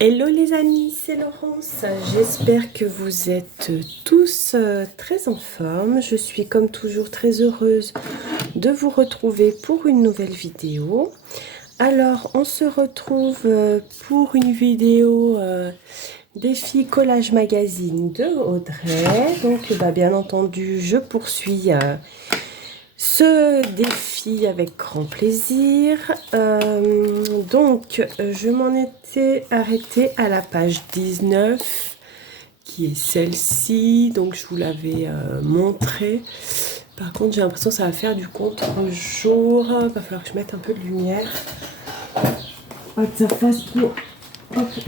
Hello les amis, c'est Laurence. J'espère que vous êtes tous très en forme. Je suis comme toujours très heureuse de vous retrouver pour une nouvelle vidéo. Alors, on se retrouve pour une vidéo défi collage magazine de Audrey. Donc, bien entendu, je poursuis ce défi avec grand plaisir. Je m'en étais arrêtée à la page 19, qui est celle-ci. Donc, je vous l'avais montré. Par contre, j'ai l'impression que ça va faire du contre-jour. Il va falloir que je mette un peu de lumière. Pas que ça fasse trop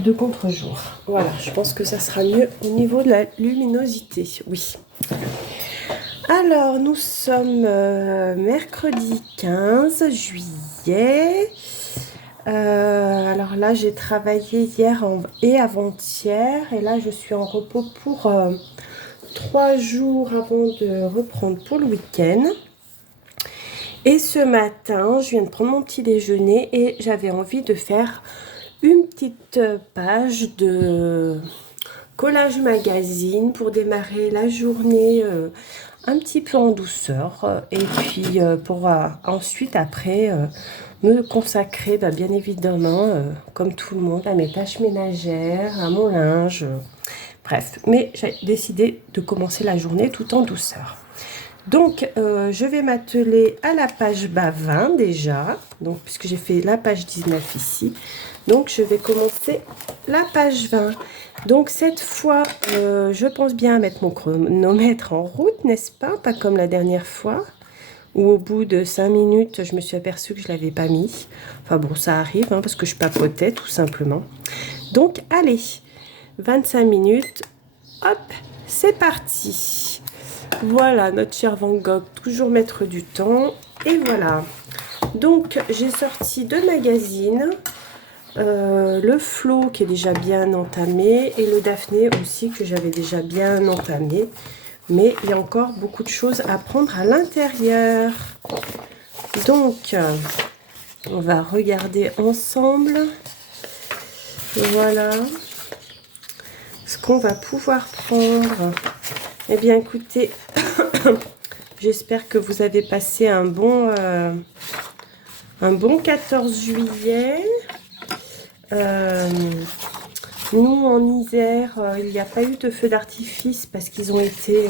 de contre-jour. Voilà, je pense que ça sera mieux au niveau de la luminosité. Oui. Alors, nous sommes mercredi 15 juillet. Alors là, j'ai travaillé hier et avant-hier. Et là, je suis en repos pour 3 jours avant de reprendre pour le week-end. Et ce matin, je viens de prendre mon petit déjeuner et j'avais envie de faire une petite page de collage magazine pour démarrer la journée un petit peu en douceur et puis pour ensuite après me consacrer bien évidemment comme tout le monde à mes tâches ménagères, à mon linge, bref. Mais j'ai décidé de commencer la journée tout en douceur. Donc je vais m'atteler à la page bas 20 déjà, donc puisque j'ai fait la page 19 ici. Donc je vais commencer la page 20. Donc cette fois, je pense bien mettre mon chronomètre en route, n'est-ce pas? Pas comme la dernière fois, où au bout de 5 minutes, je me suis aperçue que je ne l'avais pas mis. Enfin bon, ça arrive, parce que je papotais tout simplement. Donc allez, 25 minutes, hop, c'est parti. Voilà, notre cher Van Gogh, toujours maître du temps. Et voilà. Donc j'ai sorti 2 magazines. Le Flo qui est déjà bien entamé et le Daphné aussi que j'avais déjà bien entamé, mais il y a encore beaucoup de choses à prendre à l'intérieur. Donc on va regarder ensemble, voilà ce qu'on va pouvoir prendre. Eh bien écoutez, j'espère que vous avez passé un bon 14 juillet. Nous, en Isère, il n'y a pas eu de feux d'artifice parce qu'ils ont été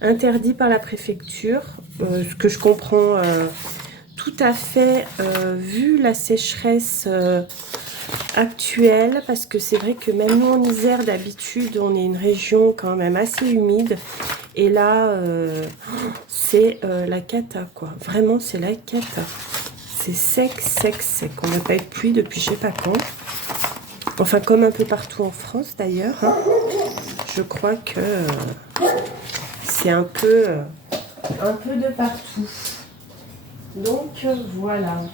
interdits par la préfecture, ce que je comprends tout à fait vu la sécheresse actuelle, parce que c'est vrai que même nous en Isère, d'habitude, on est une région quand même assez humide, et là, c'est la cata, quoi. Vraiment, c'est la cata. C'est sec, sec, sec. On n'a pas eu de pluie depuis je sais pas quand. Enfin, comme un peu partout en France d'ailleurs. Je crois que c'est un peu de partout. Donc voilà.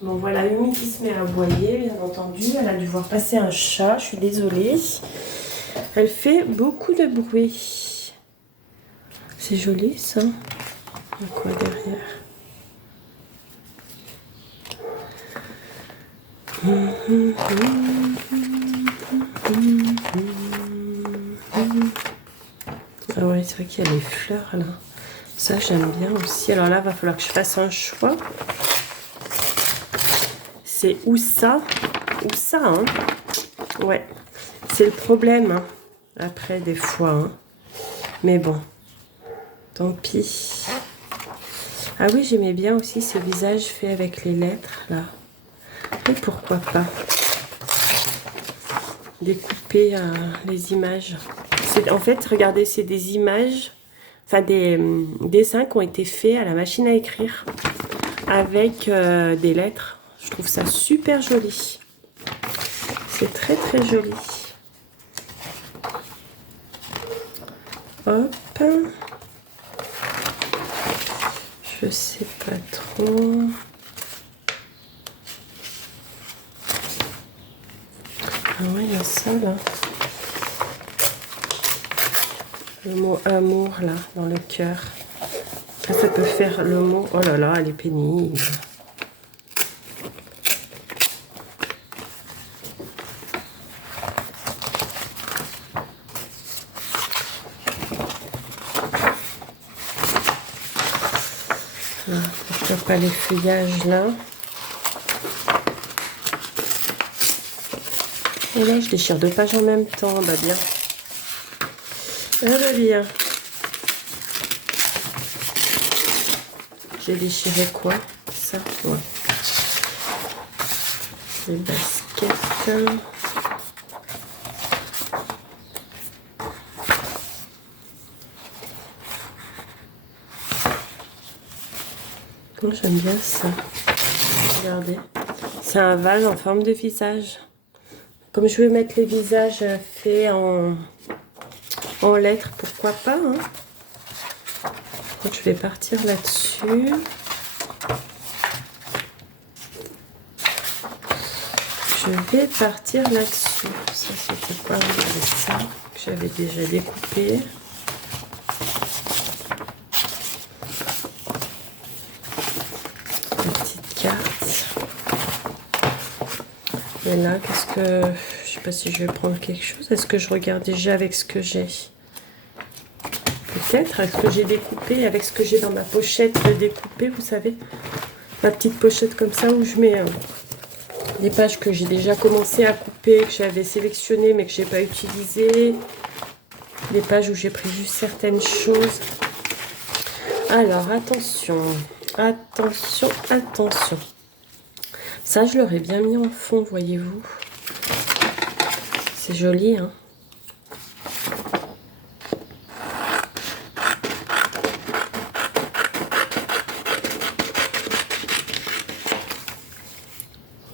Bon voilà, Umi qui se met à aboyer, bien entendu. Elle a dû voir passer un chat, je suis désolée. Elle fait beaucoup de bruit. C'est joli ça. Il y a quoi derrière? Ah ouais, c'est vrai qu'il y a les fleurs là. Ça, j'aime bien aussi. Alors là, il va falloir que je fasse un choix. C'est ou ça, hein. Ouais, c'est le problème, après, des fois. Mais bon, tant pis. Ah oui, j'aimais bien aussi ce visage fait avec les lettres, là. Et pourquoi pas découper les images. En fait, regardez, c'est des images, enfin des dessins qui ont été faits à la machine à écrire avec des lettres. Je trouve ça super joli. C'est très très joli. Hop. Je sais pas trop. Ah ouais, il y a ça là. Le mot amour là, dans le cœur. Ça peut faire le mot. Oh là là, elle est pénible. pas les feuillages là. Et là, je déchire 2 pages en même temps. Bah bien. Ah bah bien. J'ai déchiré quoi? Ça, ouais. Les baskets. Oh, j'aime bien ça. Regardez. C'est un vase en forme de visage. Comme je veux mettre les visages faits en lettres, pourquoi pas, hein. Donc, je vais partir là-dessus. Je vais partir là-dessus. Ça, c'était quoi? Regardez ça, que j'avais déjà découpé. La petite carte. Et là, qu'est-ce que... Je sais pas si je vais prendre quelque chose. Est-ce que je regarde déjà avec ce que j'ai? Peut-être, avec ce que j'ai découpé, avec ce que j'ai dans ma pochette découpée, vous savez. Ma petite pochette comme ça où je mets les pages que j'ai déjà commencé à couper, que j'avais sélectionnées mais que j'ai pas utilisées. Les pages où j'ai pris juste certaines choses. Alors, attention. Attention, attention. Ça, je l'aurais bien mis en fond, voyez-vous. C'est joli, hein.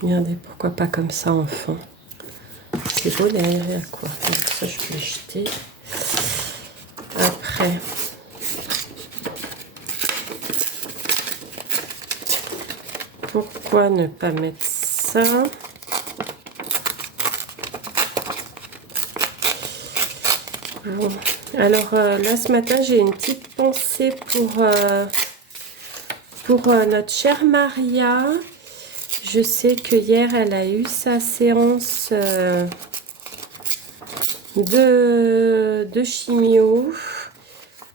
Regardez, pourquoi pas comme ça en fond. C'est beau derrière, quoi. Donc ça, je peux le jeter. Après, pourquoi ne pas mettre ça? Bon. Alors là, ce matin, j'ai une petite pensée pour notre chère Maria. Je sais que hier, elle a eu sa séance de chimio.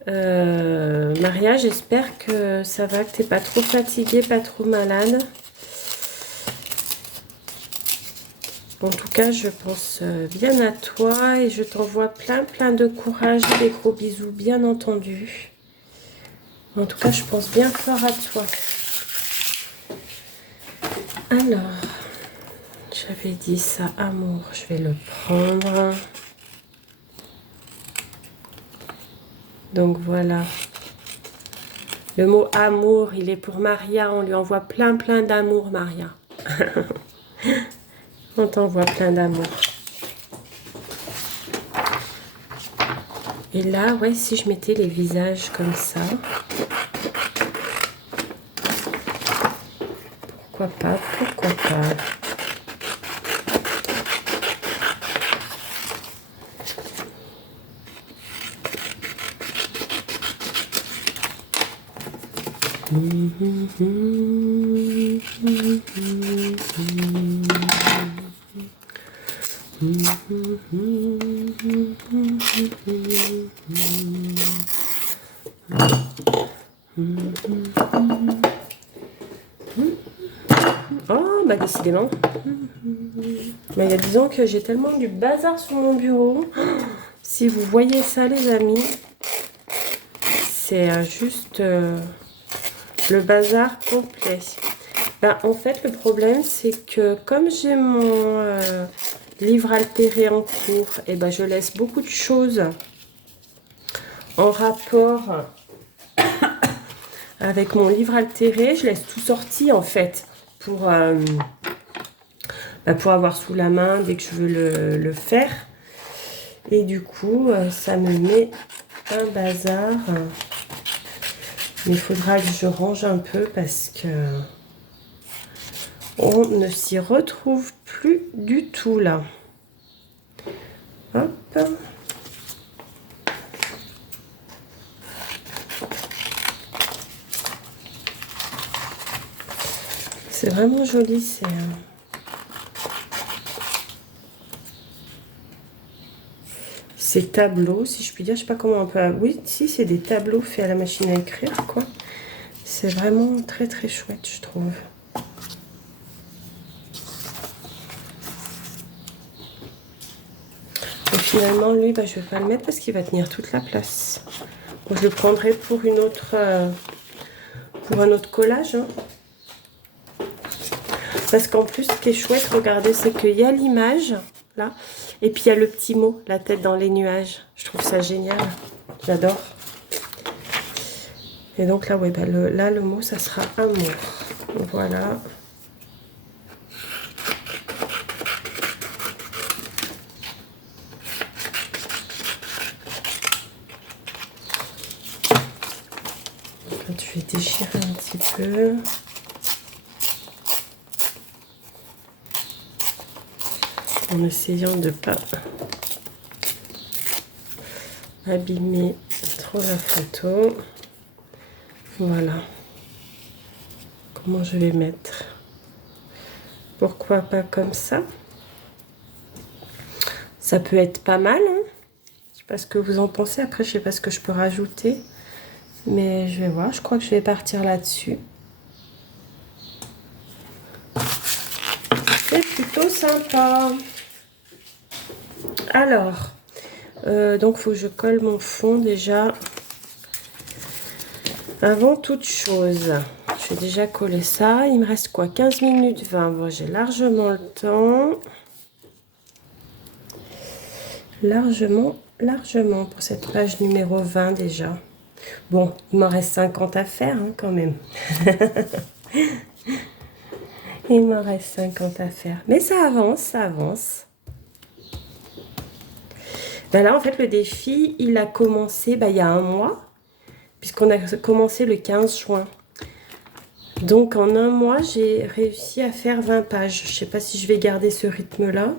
Maria, j'espère que ça va, que tu n'es pas trop fatiguée, pas trop malade. En tout cas, je pense bien à toi et je t'envoie plein de courage et des gros bisous, bien entendu. En tout cas, je pense bien fort à toi. Alors, j'avais dit ça, amour, je vais le prendre. Donc voilà. Le mot amour, il est pour Maria. On lui envoie plein d'amour, Maria. On t'envoie plein d'amour. Et là, ouais, si je mettais les visages comme ça. Pourquoi pas, pourquoi pas. Oh, bah décidément. Mais il y a 10 ans que j'ai tellement du bazar sur mon bureau. Si vous voyez ça, les amis, c'est juste le bazar complet. Ben, en fait, le problème, c'est que comme j'ai mon livre altéré en cours, et ben, je laisse beaucoup de choses en rapport avec mon livre altéré. Je laisse tout sorti, en fait, pour avoir sous la main dès que je veux le faire. Et du coup, ça me met un bazar. Mais il faudra que je range un peu parce que on ne s'y retrouve plus du tout là. Hop. C'est vraiment joli, c'est... Ces tableaux, si je puis dire, je sais pas comment on peut... Oui, si, c'est des tableaux faits à la machine à écrire, quoi. C'est vraiment très très chouette, je trouve. Et finalement, lui, bah, je vais pas le mettre parce qu'il va tenir toute la place. Donc, je le prendrai pour une autre, pour un autre collage. Hein. Parce qu'en plus, ce qui est chouette, regardez, c'est qu'il y a l'image, là, et puis il y a le petit mot, la tête dans les nuages. Je trouve ça génial. J'adore. Et donc là, ouais, bah, là, le mot, ça sera amour. Voilà. Donc, je vais déchirer un petit peu. En essayant de ne pas abîmer trop la photo. Voilà. Comment je vais mettre? Pourquoi pas comme ça? Ça peut être pas mal. Hein, je sais pas ce que vous en pensez. Après, je sais pas ce que je peux rajouter. Mais je vais voir. Je crois que je vais partir là-dessus. C'est plutôt sympa. Alors, donc, il faut que je colle mon fond déjà. Avant toute chose, je vais déjà coller ça. Il me reste quoi? 15 minutes 20. Bon, j'ai largement le temps. Largement pour cette page numéro 20 déjà. Bon, il m'en reste 50 à faire hein, quand même. Il m'en reste 50 à faire. Mais ça avance, ça avance. Ben là, en fait, le défi, il a commencé il y a un mois. Puisqu'on a commencé le 15 juin. Donc, en un mois, j'ai réussi à faire 20 pages. Je ne sais pas si je vais garder ce rythme-là.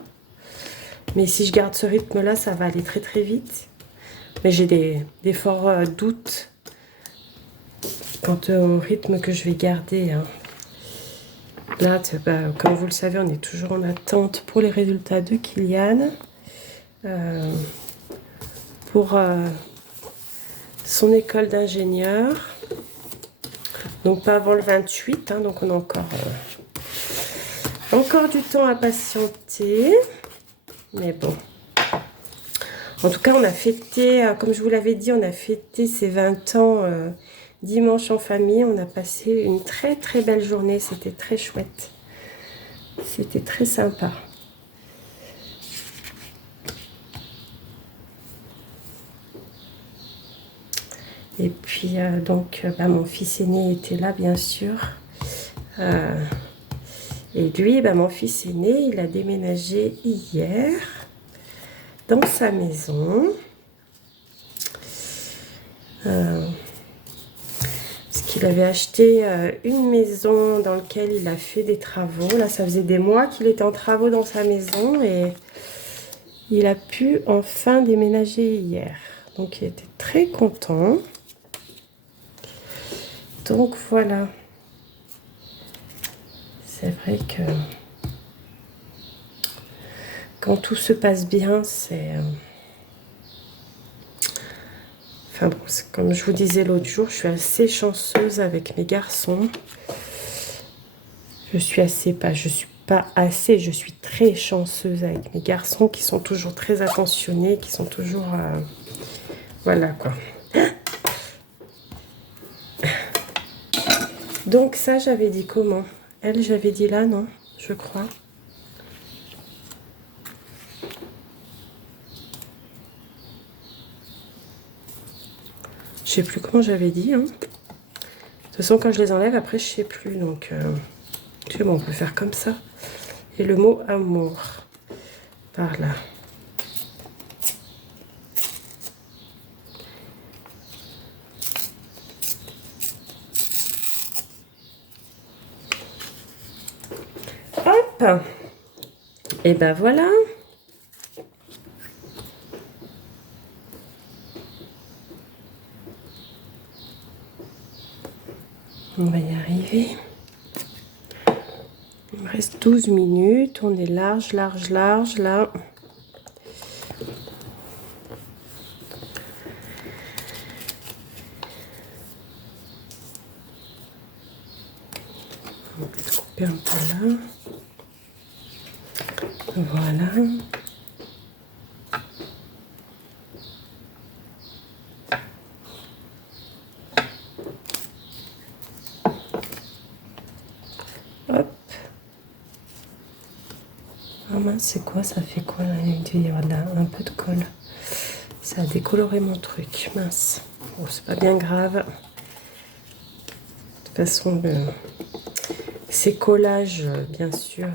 Mais si je garde ce rythme-là, ça va aller très très vite. Mais j'ai des forts doutes quant au rythme que je vais garder. Hein. Là, comme vous le savez, on est toujours en attente pour les résultats de Kylian. Pour son école d'ingénieur. Donc pas avant le 28, hein, donc on a encore du temps à patienter. Mais bon. En tout cas, on a fêté, comme je vous l'avais dit, on a fêté ses 20 ans dimanche en famille. On a passé une très très belle journée. C'était très chouette. C'était très sympa. Et puis, mon fils aîné était là, bien sûr. Et lui, mon fils aîné, il a déménagé hier dans sa maison. Parce qu'il avait acheté une maison dans laquelle il a fait des travaux. Là, ça faisait des mois qu'il était en travaux dans sa maison et il a pu enfin déménager hier. Donc, il était très content. Donc, voilà. C'est vrai que quand tout se passe bien, c'est... Enfin bon, comme je vous disais l'autre jour, je suis assez chanceuse avec mes garçons. Je suis très chanceuse avec mes garçons qui sont toujours très attentionnés, qui sont toujours... voilà quoi. Donc ça, j'avais dit comment? Elle, j'avais dit là, non? Je crois. Je sais plus comment j'avais dit. Hein. De toute façon, quand je les enlève, après, je sais plus. Donc, c'est bon, on peut faire comme ça. Et le mot amour, par là. Hop! Et ben voilà. On va y arriver. Il me reste 12 minutes. On est large, large, large, là. couper un peu là. Voilà. Hop. Ah mince, c'est quoi? Ça fait quoi là? Il doit y avoir là un peu de colle. Ça a décoloré mon truc. Mince. Bon, c'est pas bien grave. De toute façon, ces collages, bien sûr,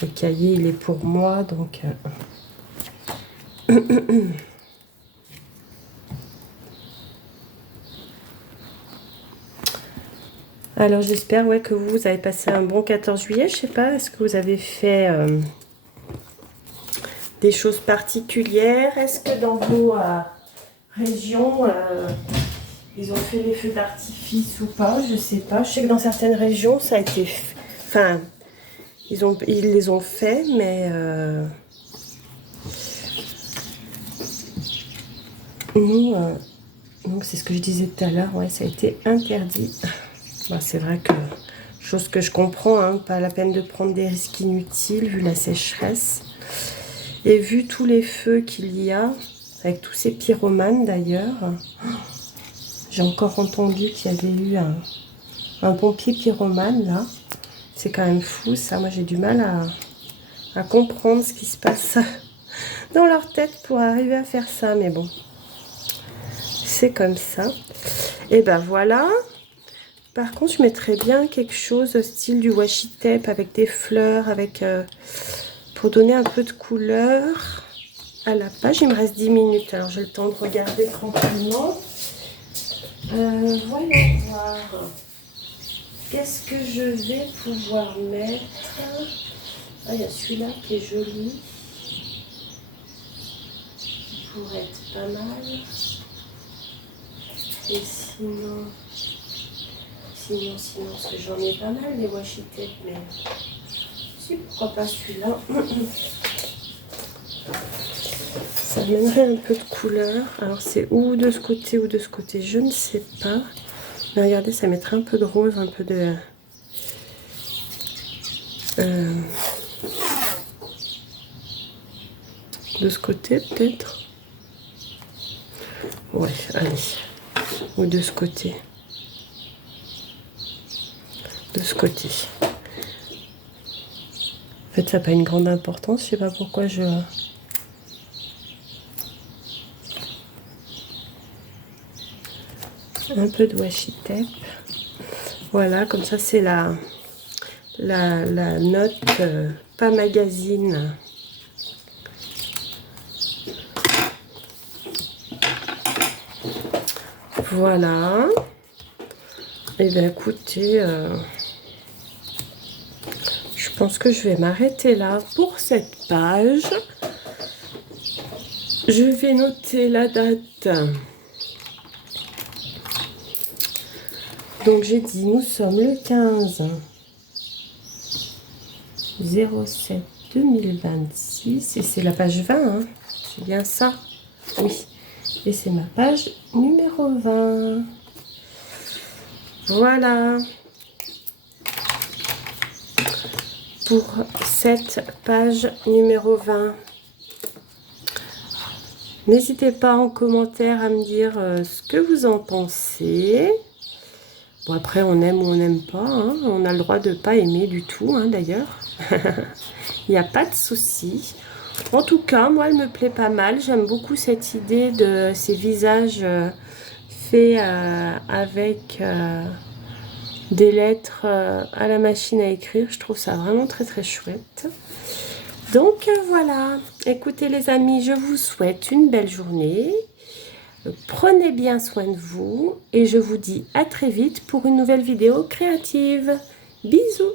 le cahier, il est pour moi, donc... Alors, j'espère ouais, que vous avez passé un bon 14 juillet. Je sais pas, est-ce que vous avez fait des choses particulières? Est-ce que dans vos régions, ils ont fait les feux d'artifice ou pas? Je sais pas. Je sais que dans certaines régions, ça a été... Enfin, ils les ont fait, mais... Nous, donc c'est ce que je disais tout à l'heure, ouais, ça a été interdit. Bah, c'est vrai que, chose que je comprends, hein, pas la peine de prendre des risques inutiles vu la sécheresse. Et vu tous les feux qu'il y a, avec tous ces pyromanes d'ailleurs, j'ai encore entendu qu'il y avait eu un pompier pyromane là. C'est quand même fou ça, moi j'ai du mal à comprendre ce qui se passe dans leur tête pour arriver à faire ça, mais bon. C'est comme ça. Et ben voilà. Par contre, je mettrais bien quelque chose style du washi tape avec des fleurs, avec pour donner un peu de couleur à la page. Il me reste 10 minutes, alors j'ai le temps de regarder tranquillement. Voyons voir. Qu'est-ce que je vais pouvoir mettre? Ah, il y a celui-là qui est joli. Qui pourrait être pas mal. Et sinon, parce que j'en ai pas mal les washi tape, mais si, pourquoi pas celui-là. Ça amènerait un peu de couleur. Alors c'est ou de ce côté ou de ce côté, je ne sais pas. Mais regardez, ça mettrait un peu de rose, un peu de... de ce côté peut-être. Ouais, allez. Ou de ce côté. De ce côté. En fait, ça n'a pas une grande importance. Je sais pas pourquoi je... Un peu de washi tape. Voilà, comme ça, c'est la note pas magazine. Voilà. Et bien écoutez, je pense que je vais m'arrêter là pour cette page. Je vais noter la date. Donc j'ai dit, nous sommes le 15 07 2026 et c'est la page 20, hein. C'est bien ça? Oui. Et c'est ma page numéro 20. Voilà. Pour cette page numéro 20. N'hésitez pas en commentaire à me dire ce que vous en pensez. Bon, après, on aime ou on n'aime pas. Hein. On a le droit de ne pas aimer du tout, hein, d'ailleurs. Il n'y a pas de souci. En tout cas, moi, elle me plaît pas mal. J'aime beaucoup cette idée de ces visages faits avec des lettres à la machine à écrire. Je trouve ça vraiment très, très chouette. Donc, voilà. Écoutez, les amis, je vous souhaite une belle journée. Prenez bien soin de vous et je vous dis à très vite pour une nouvelle vidéo créative. Bisous!